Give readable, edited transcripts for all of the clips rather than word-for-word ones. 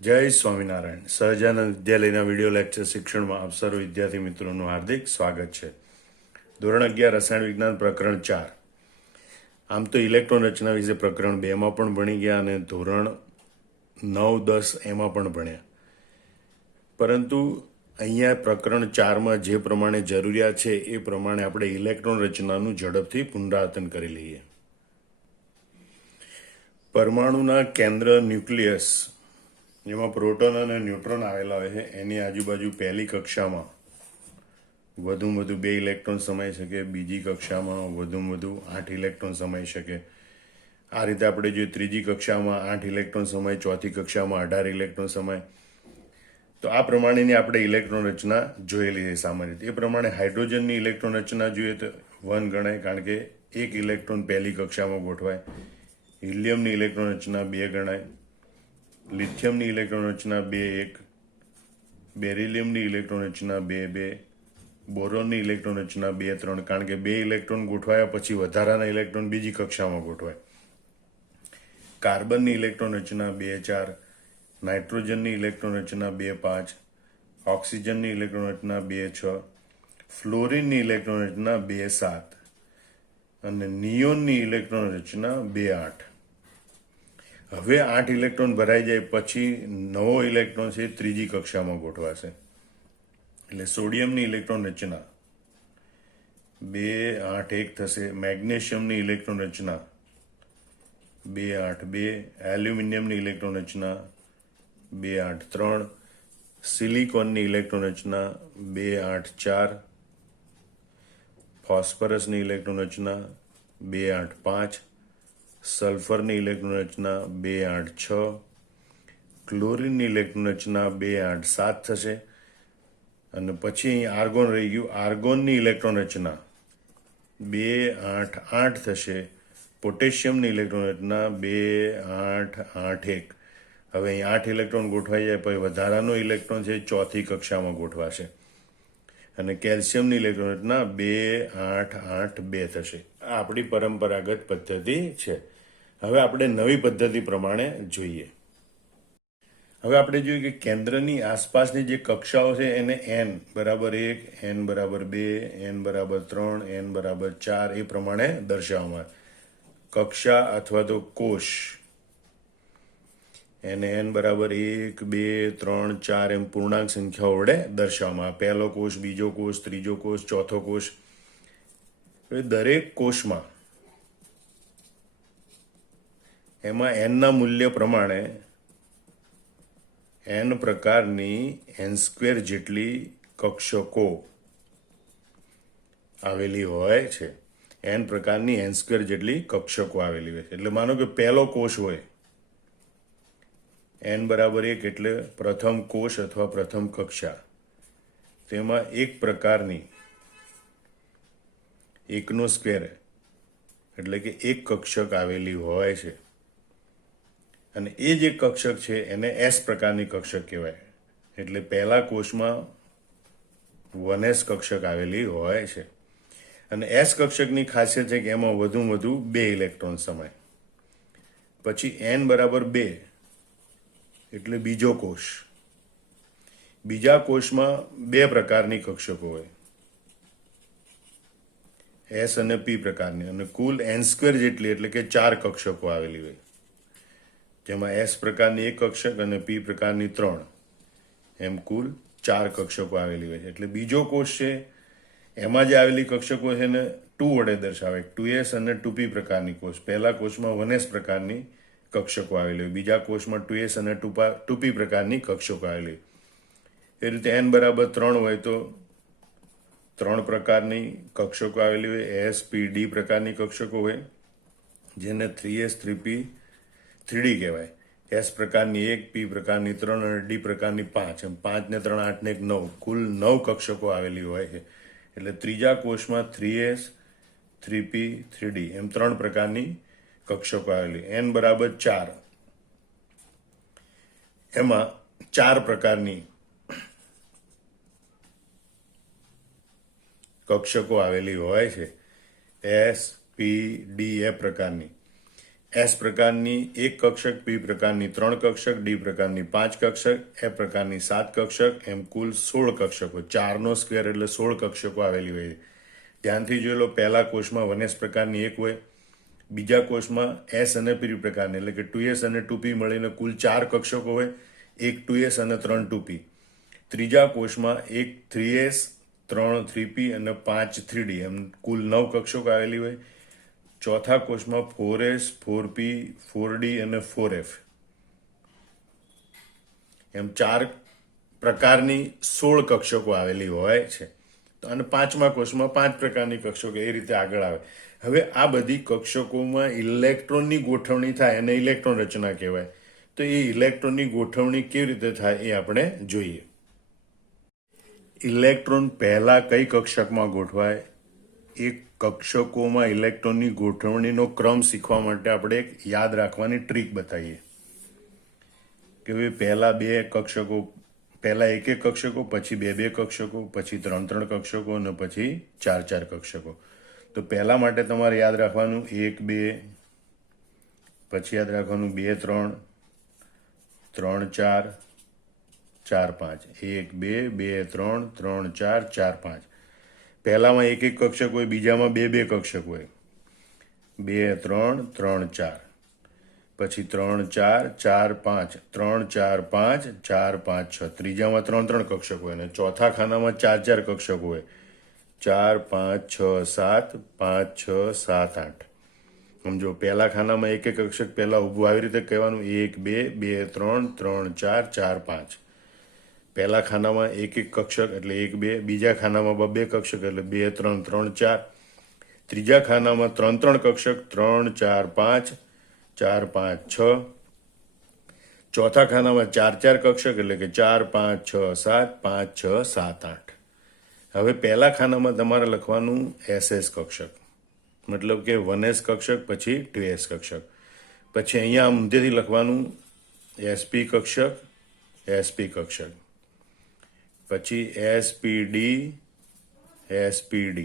જય સ્વામિનારાયણ. સહજાનંદ વિદ્યાલયના video lecture શિક્ષણમાં આપ સર્વ વિદ્યાર્થી મિત્રોનું હાર્દિક સ્વાગત છે. ધોરણ 11 રસાયણ વિજ્ઞાન પ્રકરણ 4. આમ તો ઇલેક્ટ્રોન રચના વિશે પ્રકરણ 2માં પણ ભણી ગયા અને ધોરણ 9-10 એમાં પણ ભણ્યા. પરંતુ અહીંયા પ્રકરણ 4માં જે પ્રમાણે જરૂરિયાત છે એ પ્રમાણે આપણે ઇલેક્ટ્રોન રચનાનું ઝડપથી પુનરાવર્તન કરી લઈએ. પરમાણુના કેન્દ્ર ન્યુક્લિયસ જેમાં પ્રોટોન અને ન્યુટ્રોન આવેલા હોય છે એની આજુબાજુ પહેલી કક્ષામાં વધુમાં વધુ 2 ઇલેક્ટ્રોન સમાઈ શકે, બીજી કક્ષામાં વધુમાં વધુ 8 ઇલેક્ટ્રોન સમાઈ શકે. આ રીતે આપણે જો ત્રીજી કક્ષામાં 8 ઇલેક્ટ્રોન સમાય, ચોથી કક્ષામાં 18 ઇલેક્ટ્રોન સમાય. તો આ પ્રમાણેની આપણે ઇલેક્ટ્રોન રચના જોયેલી છે સામાન્ય રીતે. એ પ્રમાણે હાઇડ્રોજનની ઇલેક્ટ્રોન રચના જોઈએ તો 1 ગણાય, કારણ કે 1 ઇલેક્ટ્રોન પહેલી કક્ષામાં ગોઠવાય. હિલિયમની ઇલેક્ટ્રોન રચના 2 ગણાય. લિથિયમની ઇલેક્ટ્રોન રચના 2-1, બેરિલિયમની ઇલેક્ટ્રોન રચના 2-2, બોરોનની ઇલેક્ટ્રોન રચના 2-3, કારણ કે 2 ઇલેક્ટ્રોન ગોઠવાયા પછી વધારાના ઇલેક્ટ્રોન બીજી કક્ષામાં ગોઠવાય. કાર્બનની ઇલેક્ટ્રોન રચના 2-4, નાઇટ્રોજનની ઇલેક્ટ્રોન રચના 2-5, ઓક્સિજનની ઇલેક્ટ્રોન રચના 2-6, ફ્લોરિનની ઇલેક્ટ્રોન રચના 2-7 અને નિયોનની ઇલેક્ટ્રોન રચના 2-8. હવે 8 ઇલેક્ટ્રોન ભરાઈ જાય પછી નવો ઇલેક્ટ્રોન છે ત્રીજી કક્ષામાં ગોઠવાશે. એટલે સોડિયમની ઇલેક્ટ્રોન રચના 2-8-1 થશે. મેગ્નેશિયમની ઇલેક્ટ્રોન રચના 2-8-2, એલ્યુમિનિયમની ઇલેક્ટ્રોન રચના 2-8-3, સિલિકોનની ઇલેક્ટ્રોન રચના 2-8-4, ફોસ્ફરસની ઇલેક્ટ્રોન રચના 2-8-5, સલ્ફરની ઇલેક્ટ્રોન રચના 2-8-6, ક્લોરિનની ઇલેક્ટ્રોન રચના 2-8-7 થશે. અને પછી અહીં આર્ગોન રહી ગયું. આર્ગોનની ઇલેક્ટ્રોન રચના 2-8-8 થશે. પોટેશિયમની ઇલેક્ટ્રોન રચના 2-8-8-1. હવે અહીં 8 ઇલેક્ટ્રોન ગોઠવાઈ જાય પછી વધારાનો ઇલેક્ટ્રોન છે ચોથી કક્ષામાં ગોઠવાશે અને કેલ્શિયમની ઇલેક્ટ્રોન રચના 2-8-8-2 થશે. આ આપણી પરંપરાગત પદ્ધતિ છે. હવે આપણે નવી પદ્ધતિ પ્રમાણે જોઈએ. હવે આપણે જોઈએ કે કેન્દ્રની આસપાસની જે કક્ષાઓ છે એને n બરાબર 1, n બરાબર 2, n બરાબર 3, n બરાબર 4 એ પ્રમાણે દર્શાવવામાં આવે. કક્ષા અથવા તો કોષ એને n બરાબર 1, 2, 3, 4 એમ પૂર્ણાંક સંખ્યાઓ વડે દર્શાવવામાં આવે. પહેલો કોષ, બીજો કોષ, ત્રીજો કોષ, ચોથો કોષ. દરેક કોષમાં એમાં n ના મૂલ્ય પ્રમાણે n પ્રકારની n² જેટલી કક્ષકો આવેલી હોય છે. n પ્રકારની n² જેટલી કક્ષકો આવેલી હોય છે. એટલે માનો કે પહેલો કોષ હોય, n બરાબર 1 એટલે પ્રથમ કોષ અથવા પ્રથમ કક્ષા. તેમાં એક પ્રકારની 1² એટલે કે એક કક્ષક આવેલી હોય છે. અને એ જે કક્ષક છે એને S પ્રકારની કક્ષક કહેવાય. એટલે પહેલા કોષમાં 1s કક્ષક આવેલી હોય છે. અને S કક્ષકની ખાસિયત છે કે એમાં વધુમાં વધુ 2 ઇલેક્ટ્રોન સમાય. પછી n બરાબર 2 એટલે બીજો કોષ. બીજા કોષમાં 2 પ્રકારની કક્ષકો હોય, S અને P પ્રકારની, અને કુલ n² જેટલી એટલે કે 4 કક્ષકો આવેલી હોય, જેમાં S પ્રકારની 1 કક્ષક અને P પ્રકારની 3, એમ કુલ 4 કક્ષકો આવેલી હોય છે. એટલે બીજો કોષ છે એમાં જે આવેલી કક્ષકો છે એને 2 વડે દર્શાવે. 2s અને 2p પ્રકારની કોષ. પહેલા કોષમાં 1s પ્રકારની કક્ષકો આવેલી હોય, બીજા કોષમાં 2s અને 2p પ્રકારની કક્ષકો આવેલી હોય. એ રીતે n બરાબર 3 હોય તો 3 પ્રકારની કક્ષકો આવેલી હોય. S, P, D પ્રકારની કક્ષકો હોય, જેને 3s, 3p, 3d કહેવાય. S પ્રકારની 1, P પ્રકારની 3 અને D પ્રકારની 5. એમ 5 ને 3 8 ને 1 9, કુલ 9 કક્ષકો આવેલી હોય છે. એટલે ત્રીજા કોષમાં 3s, 3p, 3d એમ 3 પ્રકારની કક્ષકો આવેલી. n બરાબર 4 એમાં 4 પ્રકારની કક્ષકો આવેલી હોય છે. S, P, D એ પ્રકારની. એસ પ્રકારની 1 કક્ષક, પી પ્રકારની 3 કક્ષક, ડી પ્રકારની 5 કક્ષક, એ પ્રકારની 7 કક્ષક, એમ કુલ 16 કક્ષકો. 4નો સ્ક્વેર એટલે 16 કક્ષકો આવેલી હોય. ધ્યાનથી જોઈ લો, પહેલા કોષમાં 1s પ્રકારની 1 હોય, બીજા કોષમાં એસ અને પી પ્રકારની એટલે કે 2s અને 2p મળીને કુલ 4 કક્ષકો હોય, એક 2s અને 3 2p. ત્રીજા કોષમાં એક 3s, 3 3p અને 5 3d એમ કુલ 9 કક્ષકો આવેલી હોય. ચોથા કોષમાં 4s, 4p, 4d અને 4f એમ 4 પ્રકારની 16 કક્ષકો આવેલી હોય છે. અને પાંચમા કોષમાં 5 પ્રકારની કક્ષકો, એ રીતે આગળ આવે. હવે આ બધી કક્ષકોમાં ઇલેક્ટ્રોનની ગોઠવણી થાય અને ઇલેક્ટ્રોન રચના કહેવાય. તો એ ઇલેક્ટ્રોનની ગોઠવણી કેવી રીતે થાય એ આપણે જોઈએ. ઇલેક્ટ્રોન પહેલા કઈ કક્ષકમાં ગોઠવાય, એ કક્ષકોમાં ઇલેક્ટ્રોનની ગોઠવણીનો ક્રમ શીખવા માટે આપણે એક યાદ રાખવાની ટ્રીક બતાવીએ કે ભાઈ પહેલા એક એક કક્ષકો, પછી બે કક્ષકો, પછી ત્રણ કક્ષકો અને પછી ચાર કક્ષકો. તો પહેલા માટે તમારે યાદ રાખવાનું 1 2, પછી યાદ રાખવાનું 2 3, 3 4, 4 5. 1 2, 2 3, 3 4, 4 5. પહેલામાં એક એક કક્ષક હોય, બીજામાં બે કક્ષક હોય. 2 3, 3 4, પછી 3 4, 4 5, 3 4 5, 4 5 6. ત્રીજામાં 3 કક્ષક હોય અને ચોથા ખાનામાં 4 કક્ષક હોય. 4 5 6 7, 5 6 7 8. સમજો, પહેલા ખાનામાં એક એક કક્ષક પહેલા ઊભું આવી રીતે કહેવાનું 1 2, 2 3, 3 4, 4 5. પહેલા ખાનામાં એક એક કક્ષક એટલે 1 2, બીજા ખાનામાં બે કક્ષક એટલે 2 3, 3 4. ત્રીજા ખાનામાં 3 કક્ષક 3 4 5, 4 5 6. ચોથા ખાનામાં 4 કક્ષક એટલે કે 4 5 6 7, 5 6 7 8. હવે પહેલા ખાનામાં તમારે લખવાનું SS કક્ષક, મતલબ કે 1s કક્ષક, પછી 2s કક્ષક. પછી અહીંયા ઊંધેથી લખવાનું SP કક્ષક, SP કક્ષક, પછી SPD, SPD,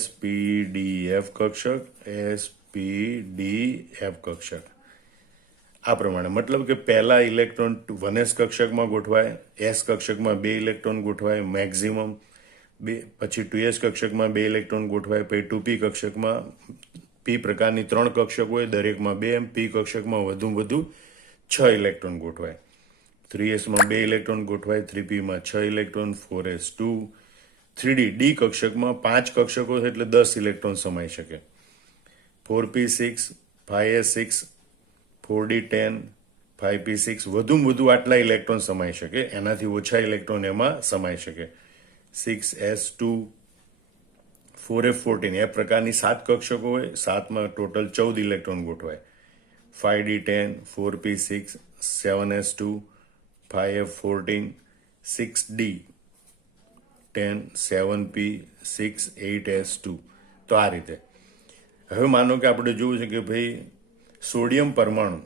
SPDF કક્ષક, SPDF કક્ષક. આ પ્રમાણે, મતલબ કે પહેલા ઇલેક્ટ્રોન 1s કક્ષકમાં ગોઠવાય, S કક્ષકમાં 2 ઇલેક્ટ્રોન ગોઠવાય મેક્ઝિમમ, પછી 2s કક્ષકમાં 2 ઇલેક્ટ્રોન ગોઠવાય, પછી 2p કક્ષકમાં p પ્રકારની 3 કક્ષક હોય, દરેકમાં 2 એમ, p કક્ષકમાં વધુ 6 ઇલેક્ટ્રોન ગોઠવાય. 3sમાં 2 ઇલેક્ટ્રોન ગોઠવાય, 3pમાં 6 ઇલેક્ટ્રોન, 4s 2. 3d ડી કક્ષકમાં 5 કક્ષકો છે એટલે 10 ઇલેક્ટ્રોન સમાઈ શકે. 4p 6, 5s 6, 4d 10, 5p 6, વધુ આટલા ઇલેક્ટ્રોન સમાઈ શકે, એનાથી ઓછા ઇલેક્ટ્રોન એમાં સમાઈ શકે. 6s 2, 4f 14 એ પ્રકારની 7 કક્ષકો હોય, 7માં ટોટલ 14 ઇલેક્ટ્રોન ગોઠવાય. 5d 10, 4p 6, 7s 2, 5f 14, 6d 10, 7p 6, 8s 2. તો આ રીતે. હવે માનો કે આપણે જોવું છે કે ભાઈ સોડિયમ પરમાણુ,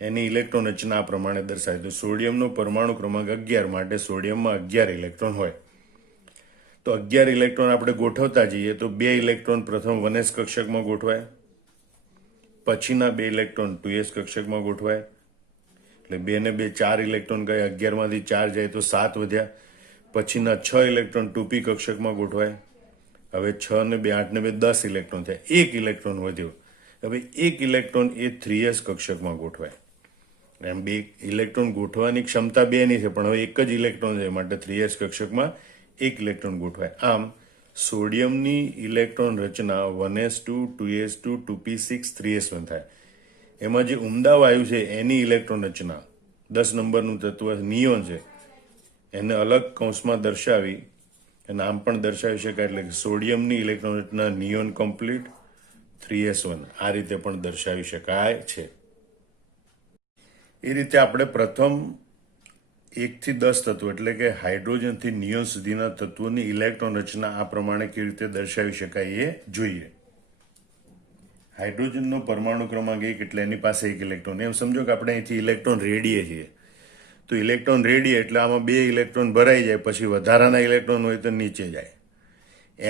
એની ઇલેક્ટ્રોન રચના આ પ્રમાણે દર્શાવે. તો સોડિયમનો પરમાણુ ક્રમાંક 11 માટે સોડિયમમાં 11 ઇલેક્ટ્રોન હોય. તો 11 ઇલેક્ટ્રોન આપણે ગોઠવતા જઈએ તો 2 ઇલેક્ટ્રોન પ્રથમ 1s કક્ષકમાં ગોઠવાય, પછીના 2 ઇલેક્ટ્રોન 2s કક્ષકમાં ગોઠવાય, એટલે 2 ને 2 4 ઇલેક્ટ્રોન ગયા, 11માંથી 4 જાય તો 7 વધ્યા. પછીના 6 ઇલેક્ટ્રોન 2p કક્ષકમાં ગોઠવાય. હવે 6 ને 2 8 ને 2 10 ઇલેક્ટ્રોન થયા, 1 ઇલેક્ટ્રોન વધ્યો. હવે 1 ઇલેક્ટ્રોન એ 3s કક્ષકમાં ગોઠવાય. એમ 2 ઇલેક્ટ્રોન ગોઠવાની ક્ષમતા 2ની છે, પણ હવે એક જ ઇલેક્ટ્રોન છે માટે 3s કક્ષકમાં 1 ઇલેક્ટ્રોન ગોઠવાય. આમ સોડિયમની ઇલેક્ટ્રોન રચના 1s2, 2s2, 2p6, 3s1 થાય. એમાં જે ઉમદા વાયુ છે એની ઇલેક્ટ્રોન રચના 10 નંબરનું તત્વ નિયોન છે, એને અલગ કૌંસમાં દર્શાવી અને આમ પણ દર્શાવી શકાય, એટલે કે સોડિયમની ઇલેક્ટ્રોન રચના નિયોન કમ્પ્લીટ 3s1 આ રીતે પણ દર્શાવી શકાય છે. એ રીતે આપણે પ્રથમ 1 થી 10 તત્વો એટલે કે હાઇડ્રોજનથી નિયોન સુધીના તત્વોની ઇલેક્ટ્રોન રચના આ પ્રમાણે કેવી રીતે દર્શાવી શકાય એ જોઈએ. હાઇડ્રોજનનો પરમાણુ ક્રમાંક 1 એટલે એની પાસે 1 ઇલેક્ટ્રોન. એમ સમજો કે આપણે અહીંથી ઇલેક્ટ્રોન રેડીએ છીએ, તો ઇલેક્ટ્રોન રેડીએ એટલે આમાં 2 ઇલેક્ટ્રોન ભરાઈ જાય, પછી વધારાના ઇલેક્ટ્રોન હોય તો નીચે જાય.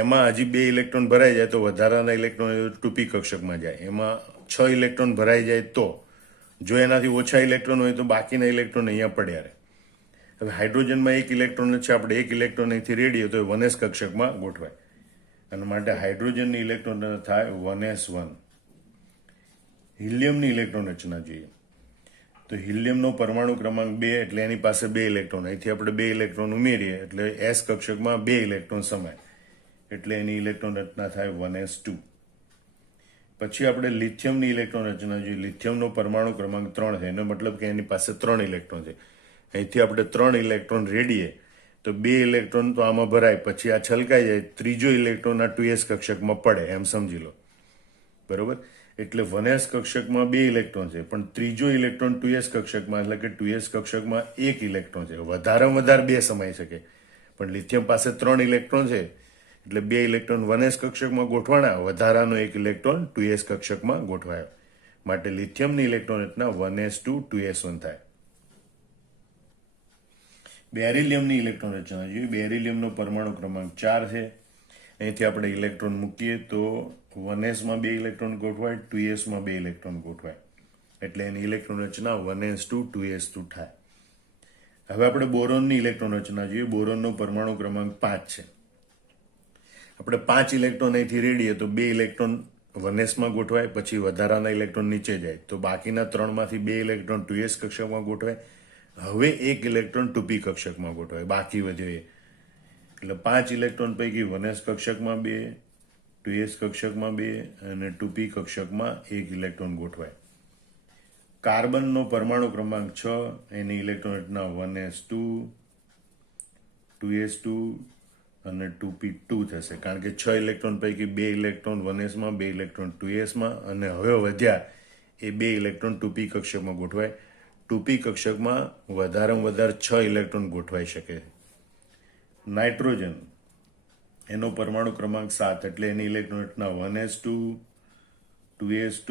એમાં હજી 2 ઇલેક્ટ્રોન ભરાઈ જાય તો વધારાના ઇલેક્ટ્રોન 2p કક્ષકમાં જાય. એમાં 6 ઇલેક્ટ્રોન ભરાઈ જાય તો, જો એનાથી ઓછા ઇલેક્ટ્રોન હોય તો બાકીના ઇલેક્ટ્રોન અહીંયા પડ્યા રહે. હવે હાઇડ્રોજનમાં 1 ઇલેક્ટ્રોન છે, આપણે 1 ઇલેક્ટ્રોન અહીંથી રેડીએ તો એ 1s કક્ષકમાં ગોઠવાય, અને માટે હાઇડ્રોજનની ઇલેક્ટ્રોન થાય 1s1. હિલિયમની ઇલેક્ટ્રોન રચના જોઈએ તો હિલિયમનો પરમાણુ ક્રમાંક 2 એટલે એની પાસે 2 ઇલેક્ટ્રોન, અહીંથી આપણે 2 ઇલેક્ટ્રોન ઉમેરીએ એટલે s કક્ષકમાં 2 ઇલેક્ટ્રોન સમાય, એટલે એની ઇલેક્ટ્રોન રચના થાય 1s2. પછી આપણે લિથિયમની ઇલેક્ટ્રોન રચના જોઈએ. લિથિયમનો પરમાણુ ક્રમાંક 3 છે, એનો મતલબ કે એની પાસે 3 ઇલેક્ટ્રોન છે. અહીંથી આપણે 3 ઇલેક્ટ્રોન રેડીએ તો 2 ઇલેક્ટ્રોન તો આમાં ભરાય, પછી આ છલકાઈ જાય, ત્રીજો ઇલેક્ટ્રોન આ 2s કક્ષકમાં પડે, એમ સમજી લો. બરોબર? એટલે 1s કક્ષકમાં 2 ઇલેક્ટ્રોન છે, પણ ત્રીજો ઇલેક્ટ્રોન 2s કક્ષકમાં, એટલે કે 2s કક્ષકમાં 1 ઇલેક્ટ્રોન છે. વધારેમાં વધારે 2 સમાઈ શકે, પણ લિથિયમ પાસે 3 ઇલેક્ટ્રોન છે એટલે 2 ઇલેક્ટ્રોન 1s કક્ષકમાં ગોઠવાના, વધારાનો 1 ઇલેક્ટ્રોન 2s કક્ષકમાં ગોઠવાયો. માટે લિથિયમની ઇલેક્ટ્રોન રચના 1s2 2s1 થાય. બેરિલિયમની ઇલેક્ટ્રોન રચના જોઈએ. બેરિલિયમનો પરમાણુ ક્રમાંક 4 છે. અહીંથી આપણે ઇલેક્ટ્રોન મૂકીએ તો 1s માં 2 ઇલેક્ટ્રોન ગોઠવાય, 2s માં 2 ઇલેક્ટ્રોન ગોઠવાય, એટલે એની ઇલેક્ટ્રોન રચના 1s2 2s2 થાય. હવે આપણે બોરોનની ઇલેક્ટ્રોન રચના જોઈએ. બોરોનનો પરમાણુ ક્રમાંક 5 છે. આપણે 5 ઇલેક્ટ્રોન અહીંથી રેડીએ તો 2 ઇલેક્ટ્રોન 1s માં ગોઠવાય, પછી વધારાના ઇલેક્ટ્રોન નીચે જાય તો બાકીના 3 માંથી 2 ઇલેક્ટ્રોન 2s કક્ષકમાં ગોઠવાય. હવે 1 ઇલેક્ટ્રોન 2p કક્ષકમાં ગોઠવાય, બાકી વધ્યો એ. એટલે 5 ઇલેક્ટ્રોન પૈકી 1s કક્ષકમાં 2, 2s કક્ષકમાં 2 અને 2p કક્ષકમાં 1 ઇલેક્ટ્રોન ગોઠવાય. કાર્બનનો પરમાણુ ક્રમાંક 6, એની ઇલેક્ટ્રોન રચના 1s2 2s2 અને 2p2 થશે, કારણ કે 6 ઇલેક્ટ્રોન પૈકી 2 ઇલેક્ટ્રોન 1s માં, 2 ઇલેક્ટ્રોન 2s માં, અને હવે વધ્યા એ 2 ઇલેક્ટ્રોન 2p કક્ષકમાં ગોઠવાય. 2p કક્ષકમાં વધારેમાં વધારે 6 ઇલેક્ટ્રોન ગોઠવાઈ શકે. નાઇટ્રોજન, એનો પરમાણુ ક્રમાંક 7 એટલે એની ઇલેક્ટ્રોન રચના 1s2 2s2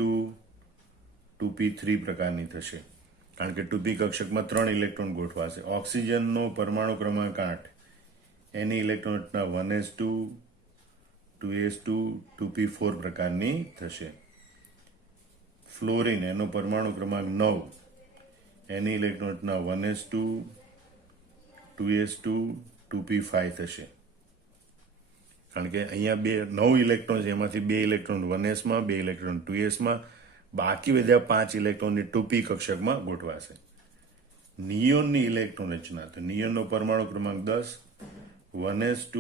2p3 પ્રકારની થશે, કારણ કે 2p કક્ષકમાં 3 ઇલેક્ટ્રોન ગોઠવાશે. ઓક્સિજનનો પરમાણુ ક્રમાંક 8, એની ઇલેક્ટ્રોન રચના 1s2 2s2 2p4 પ્રકારની થશે. ફ્લોરિન, એનો પરમાણુ ક્રમાંક 9, એની ઇલેક્ટ્રોન રચના 1s2 2s2 2p5 થશે, કારણ કે અહીંયા 9 ઇલેક્ટ્રોન છે, એમાંથી 2 ઇલેક્ટ્રોન 1s માં, 2 ઇલેક્ટ્રોન 2s માં, બાકી વધ્યા 5 ઇલેક્ટ્રોનની 2p કક્ષકમાં ગોઠવાશે. નિયોનની ઇલેક્ટ્રોન રચના, તો નિયોનનો પરમાણુ ક્રમાંક 10, 1s2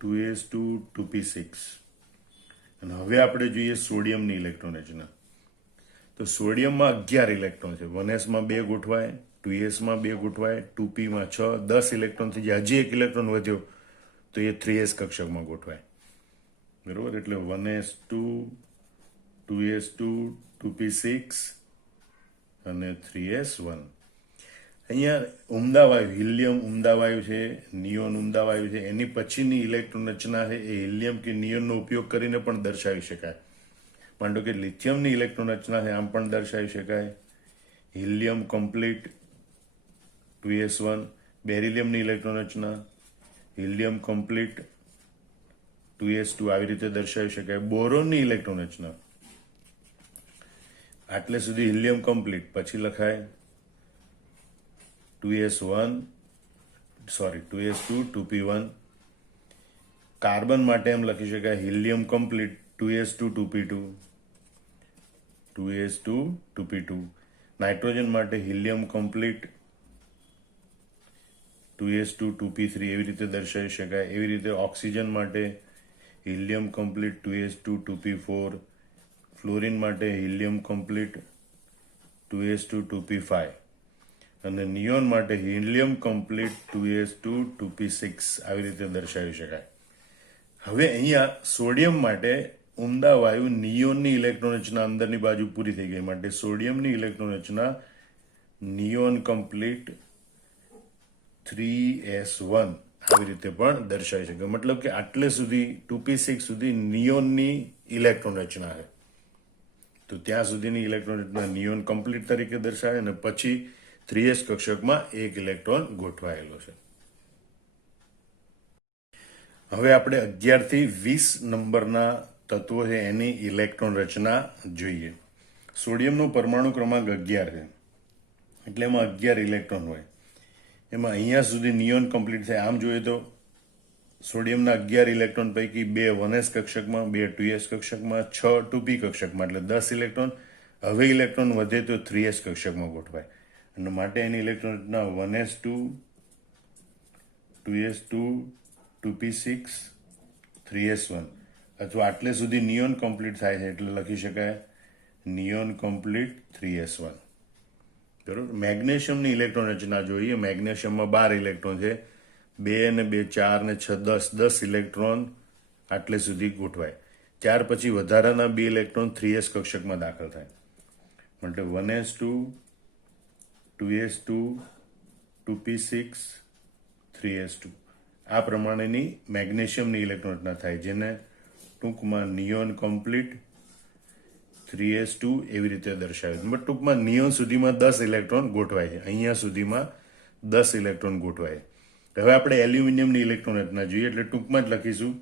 2s2 2p6. અને હવે આપણે જોઈએ સોડિયમની ઇલેક્ટ્રોન રચના. તો સોડિયમમાં 11 ઇલેક્ટ્રોન છે. 1s માં 2 ગોઠવાય, 2s માં 2 ગોઠવાય, 2p માં 6, 10 ઇલેક્ટ્રોન થઈ જાય. હજી 1 ઇલેક્ટ્રોન વધ્યો તો એ 3s કક્ષકમાં ગોઠવાય. બરોબર? એટલે 1s2 2s2 2p6 અને 3s1. અહીંયા ઉમદા વાયુ, હિલિયમ ઉમદા વાયુ છે, નિયોન ઉમદા વાયુ છે, એની પછીની ઇલેક્ટ્રોન રચના છે એ હિલિયમ કે નિયોનનો ઉપયોગ કરીને પણ દર્શાવી શકાય. માંડો કે લિથિયમની ઇલેક્ટ્રોન રચના છે, આમ પણ દર્શાવી શકાય. Helium complete 2s1. બેરિલિયમની ઇલેક્ટ્રોન રચના, હિલિયમ કમ્પ્લીટ 2s2, આવી રીતે દર્શાવી શકાય. બોરોનની ઇલેક્ટ્રોન રચના, આટલે સુધી હિલિયમ કમ્પ્લીટ, પછી લખાય 2s2 2p1. કાર્બન માટે એમ લખી શકાય helium complete 2s2 2p2 2s2 2p2. Nitrogen માટે હિલિયમ કમ્પ્લીટ 2s2 2p3, એવી રીતે દર્શાવી શકાય. એવી રીતે ઓક્સિજન માટે helium complete 2s2 2p4. Fluorine માટે હિલિયમ કમ્પ્લીટ 2s2 2p5 અને નિયોન માટે હિલિયમ કમ્પ્લીટ 2s2 2p6, આવી રીતે દર્શાવી શકાય. હવે અહીંયા સોડિયમ માટે ઉમદા વાયુ નિયોનની ઇલેક્ટ્રોન રચના અંદરની બાજુ પૂરી થઈ ગઈ, માટે સોડિયમની ઇલેક્ટ્રોન રચના નિયોન કમ્પ્લીટ 3s1, આવી રીતે પણ દર્શાવી શકાય. મતલબ કે આટલે સુધી 2p6 સુધી નિયોનની ઇલેક્ટ્રોન રચના છે, તો ત્યાં સુધીની ઇલેક્ટ્રોન રચના નિયોન કમ્પ્લીટ તરીકે દર્શાવે, અને પછી 3s કક્ષકમાં 1 ઇલેક્ટ્રોન ગોઠવાયેલો છે. હવે આપણે 11 થી 20 નંબરના તત્વો છે એની ઇલેક્ટ્રોન રચના જોઈએ. સોડિયમનો પરમાણુ ક્રમાંક 11 છે, એટલે એમાં 11 ઇલેક્ટ્રોન હોય. એમાં અહીંયા સુધી નિયોન કમ્પ્લીટ થાય. આમ જોઈએ તો સોડિયમના 11 ઇલેક્ટ્રોન પૈકી 2 1s કક્ષકમાં, 2 2s કક્ષકમાં, 6 2p કક્ષકમાં, એટલે 10 ઇલેક્ટ્રોન. હવે ઇલેક્ટ્રોન વધે તો 3s કક્ષકમાં ગોઠવાય, અને માટે એની ઇલેક્ટ્રોન રચના 1s2, 2s2, 2p6, 3s1, અથવા આટલે સુધી નિયોન કમ્પ્લીટ થાય છે એટલે લખી શકાય નિયોન કમ્પ્લીટ 3s1. બરોબર. મેગ્નેશિયમની ઇલેક્ટ્રોન રચના જોઈએ. મેગ્નેશિયમમાં 12 ઇલેક્ટ્રોન છે. 2 ને 2 4 ને 6 10 ઇલેક્ટ્રોન આટલે સુધી ગોઠવાય. ત્યાર પછી વધારાના 2 ઇલેક્ટ્રોન 3s કક્ષકમાં દાખલ થાય, એટલે 1s2, 2s2, 2p6, 3s2. આ પ્રમાણેની મેગ્નેશિયમની ઇલેક્ટ્રોન રચના થાય, જેને ટૂંકમાં નિયોન કમ્પ્લીટ 3s2 એવી રીતે દર્શાવે છે. ટૂંકમાં નિયોન સુધીમાં 10 ઇલેક્ટ્રોન ગોઠવાય છે. અહીંયા સુધીમાં 10 ઇલેક્ટ્રોન ગોઠવાય. હવે આપણે એલ્યુમિનિયમની ઇલેક્ટ્રોન રચના જોઈએ, એટલે ટૂંકમાં જ લખીશું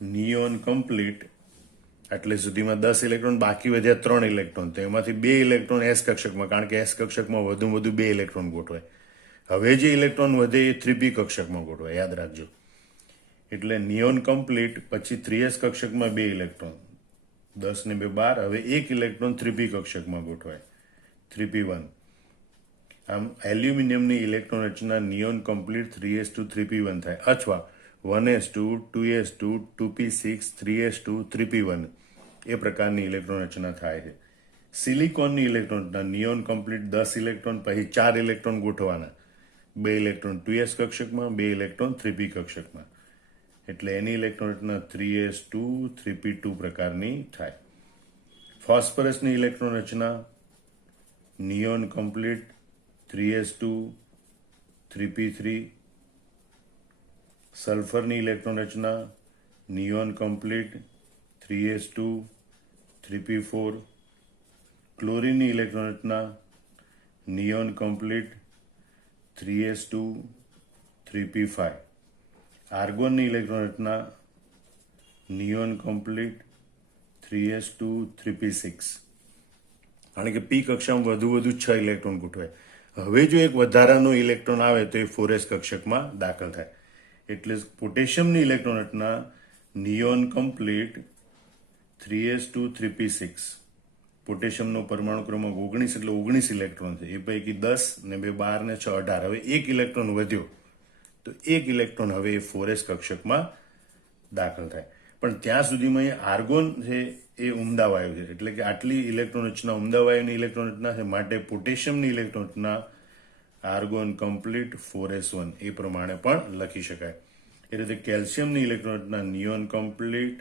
નિયોન કમ્પ્લીટ એટલે સુધીમાં 10 ઇલેક્ટ્રોન, બાકી વધ્યા 3 ઇલેક્ટ્રોન. તો એમાંથી 2 ઇલેક્ટ્રોન એસ કક્ષકમાં, કારણ કે એસ કક્ષકમાં વધુ 2 ઇલેક્ટ્રોન ગોઠવાય. હવે જે ઇલેક્ટ્રોન વધે એ 3p કક્ષકમાં ગોઠવાય, યાદ રાખજો. એટલે નિયોન કમ્પ્લીટ પછી 3s કક્ષકમાં 2 ઇલેક્ટ્રોન, 10 ને 2 12. હવે 1 ઇલેક્ટ્રોન 3p કક્ષકમાં ગોઠવાય, 3p1. આમ એલ્યુમિનિયમની ઇલેક્ટ્રોન રચના નિયોન કમ્પ્લીટ 3s2 3p1 થાય, અથવા 1s2 2s2 2p6 3s2 3p1 એ પ્રકારની ઇલેક્ટ્રોન રચના થાય છે. સિલિકોનની ઇલેક્ટ્રોન રચના નિયોન કમ્પ્લીટ 10 ઇલેક્ટ્રોન પછી 4 ઇલેક્ટ્રોન ગોઠવાના, 2 ઇલેક્ટ્રોન 2s કક્ષકમાં, 2 ઇલેક્ટ્રોન 3p કક્ષકમાં, એટલે એની ઇલેક્ટ્રોન રચના 3s2 3p2 પ્રકારની થાય. ફોસ્ફરસની ઇલેક્ટ્રોન રચના નિયોન કમ્પ્લીટ 3s2 3p3. સલ્ફરની ઇલેક્ટ્રોન રચના નિયોન કમ્પ્લીટ 3s2 3p4. ક્લોરીનની ઇલેક્ટ્રોન રચના નિયોન કમ્પ્લીટ 3s2 3p5. આર્ગોનની ઇલેક્ટ્રોન રચના નિયોન કમ્પ્લીટ 3s2 3p6. કારણ કે પી કક્ષામાં વધુ 6 ઇલેક્ટ્રોન ગોઠવાય. હવે જો એક વધારાનો ઇલેક્ટ્રોન આવે તો એ 4s કક્ષકમાં દાખલ થાય. એટલે પોટેશિયમની ઇલેક્ટ્રોન રચના નિયોન કમ્પ્લીટ 3s2 3p6. પોટેશિયમનો પરમાણુ ક્રમાંક 19, એટલે 19 ઇલેક્ટ્રોન છે. એ પૈકી 10 ને 2 12 ને 6 18. હવે 1 ઇલેક્ટ્રોન વધ્યો તો 1 ઇલેક્ટ્રોન હવે 4s કક્ષકમાં દાખલ થાય. પણ ત્યાં સુધીમાં એ આર્ગોન છે એ ઉમદા વાયુ છે, એટલે કે આટલી ઇલેક્ટ્રોન રચના ઉમદા વાયુની ઇલેક્ટ્રોન રચના છે, માટે પોટેશિયમની ઇલેક્ટ્રોન રચના આર્ગોન કમ્પ્લીટ 4s1 એ પ્રમાણે પણ લખી શકાય. એ રીતે કેલ્શિયમની ઇલેક્ટ્રોન રચના neon complete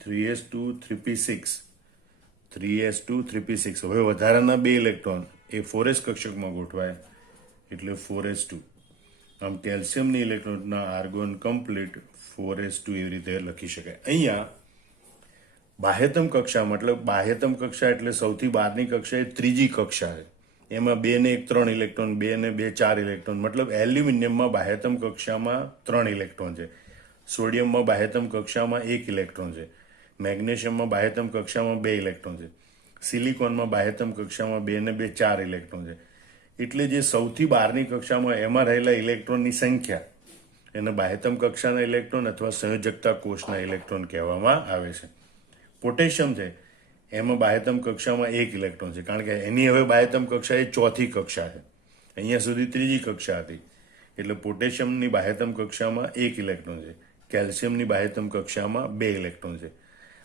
3s2 3p6 3s2 3p6. હવે વધારાના 2 ઇલેક્ટ્રોન એ 4s કક્ષકમાં ગોઠવાય, એટલે 4s2. આમ કેલ્શિયમની ઇલેક્ટ્રોન રચના આર્ગોન કમ્પ્લીટ 4s2 એવી રીતે લખી શકાય. અહીંયા બાહ્યતમ કક્ષા, મતલબ બાહ્યતમ કક્ષા એટલે સૌથી બહારની કક્ષા એ ત્રીજી કક્ષા છે. એમાં 2 ને 1 3 ઇલેક્ટ્રોન, 2 ને 2 4 ઇલેક્ટ્રોન. મતલબ એલ્યુમિનિયમમાં બાહ્યતમ કક્ષામાં 3 ઇલેક્ટ્રોન છે, સોડિયમમાં બાહ્યતમ કક્ષામાં 1 ઇલેક્ટ્રોન છે, મેગ્નેશિયમમાં બાહ્યતમ કક્ષામાં 2 ઇલેક્ટ્રોન છે, સિલિકોનમાં બાહ્યતમ કક્ષામાં 2 ને 2 4 ઇલેક્ટ્રોન છે. એટલે જે સૌથી બહારની કક્ષામાં એમાં રહેલા ઇલેક્ટ્રોનની સંખ્યા એને બાહ્યતમ કક્ષાના ઇલેક્ટ્રોન અથવા સંયોજકતા કોષના ઇલેક્ટ્રોન કહેવામાં આવે છે. પોટેશિયમ છે એમાં બાહ્યતમ કક્ષામાં 1 ઇલેક્ટ્રોન છે, કારણ કે એની હવે બાહ્યતમ કક્ષા એ ચોથી કક્ષા છે. અહીંયા સુધી ત્રીજી કક્ષા હતી, એટલે પોટેશિયમની બાહ્યતમ કક્ષામાં 1 ઇલેક્ટ્રોન છે, કેલ્શિયમની બાહ્યતમ કક્ષામાં 2 ઇલેક્ટ્રોન છે.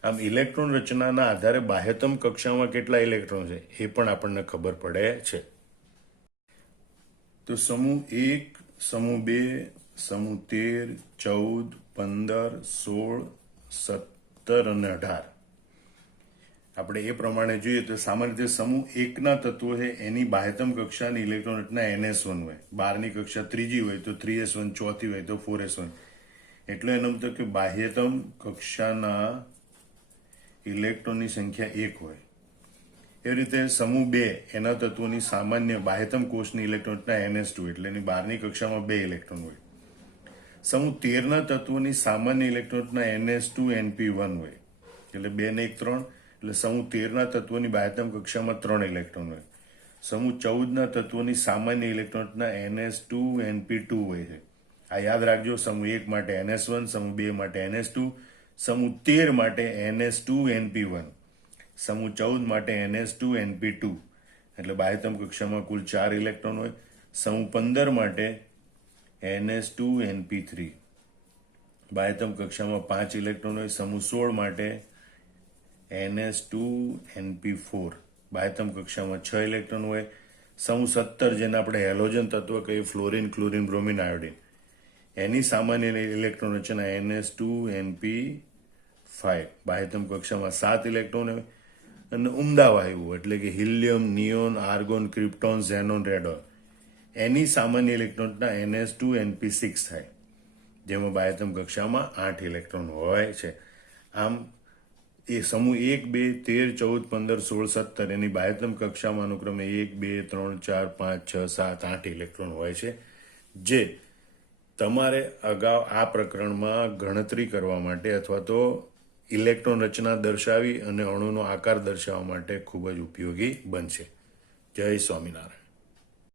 આમ ઇલેક્ટ્રોન રચનાના આધારે બાહ્યતમ કક્ષામાં કેટલા ઇલેક્ટ્રોન છે એ પણ આપણને ખબર પડે છે. તો સમૂહ 1, સમૂહ 2, સમૂહ 13, 14, 15, 16, 17 અને 18 આપણે એ પ્રમાણે જોઈએ તો સામાન્ય રીતે સમૂહ 1ના તત્વો છે એની બાહ્યતમ કક્ષાની ઇલેક્ટ્રોન રચના ns1 હોય, બહારની કક્ષા ત્રીજી હોય તો 3s1, ચોથી હોય તો 4s1. એટલે એનો મતલબ કે બાહ્યતમ કક્ષાના ઇલેક્ટ્રોનની સંખ્યા 1 હોય. એ રીતે સમૂહ 2 એના તત્વોની સામાન્ય બાહ્યતમ કોષની ઇલેક્ટ્રોન રચના ns2, એટલે એની બહારની કક્ષામાં 2 ઇલેક્ટ્રોન હોય. સમૂહ 13ના તત્વોની સામાન્ય ઇલેક્ટ્રોનના NS2 NP1 હોય, એટલે 2 ને 1 3, એટલે સમૂહ 13ના તત્વોની બાહ્યતમ કક્ષામાં 3 ઇલેક્ટ્રોન હોય. સમૂહ 14ના તત્વોની સામાન્ય ઇલેક્ટ્રોનના NS2 NP2 હોય છે. આ યાદ રાખજો, સમૂહ 1 માટે NS1, સમૂહ 2 માટે NS2, સમૂહ 13 માટે NS2 NP1, સમૂહ 14 માટે NS2 NP2, એટલે બાહ્યતમ કક્ષામાં કુલ 4 ઇલેક્ટ્રોન હોય. સમૂહ 15 માટે NS2 NP3, બાહ્યતમ કક્ષામાં 5 ઇલેક્ટ્રોન હોય. સમૂહ 16 માટે NS2 NP4, બાહ્યતમ કક્ષામાં 6 ઇલેક્ટ્રોન હોય. સમૂહ 17 જેને આપણે હેલોજન તત્વ કહીએ, ફ્લોરિન, ક્લોરિન, બ્રોમિન, આયોડિન, એની સામાન્ય ઇલેક્ટ્રોન રચના NS2 NP5, બાહ્યતમ કક્ષામાં 7 ઇલેક્ટ્રોન હોય. અને ઉમદા વાયુઓ એટલે કે helium, neon, argon, krypton, xenon, radon, એની સામાન્ય ઇલેક્ટ્રોનના NS2 NP6 થાય, જેમાં બાહ્યતમ કક્ષામાં 8 ઇલેક્ટ્રોન હોય છે. આમ એ સમૂહ 1, 2, 13, 14, 15, 16, 17 એની બાહ્યતમ કક્ષામાં અનુક્રમે 1, 2, 3, 4, 5, 6, 7, 8 ઇલેક્ટ્રોન હોય છે, જે તમારે અગાઉ આ પ્રકરણમાં ગણતરી કરવા માટે અથવા તો ઇલેક્ટ્રોન રચના દર્શાવી અને અણુનો આકાર દર્શાવવા માટે ખૂબ જ ઉપયોગી બનશે. જય સ્વામિનારાયણ.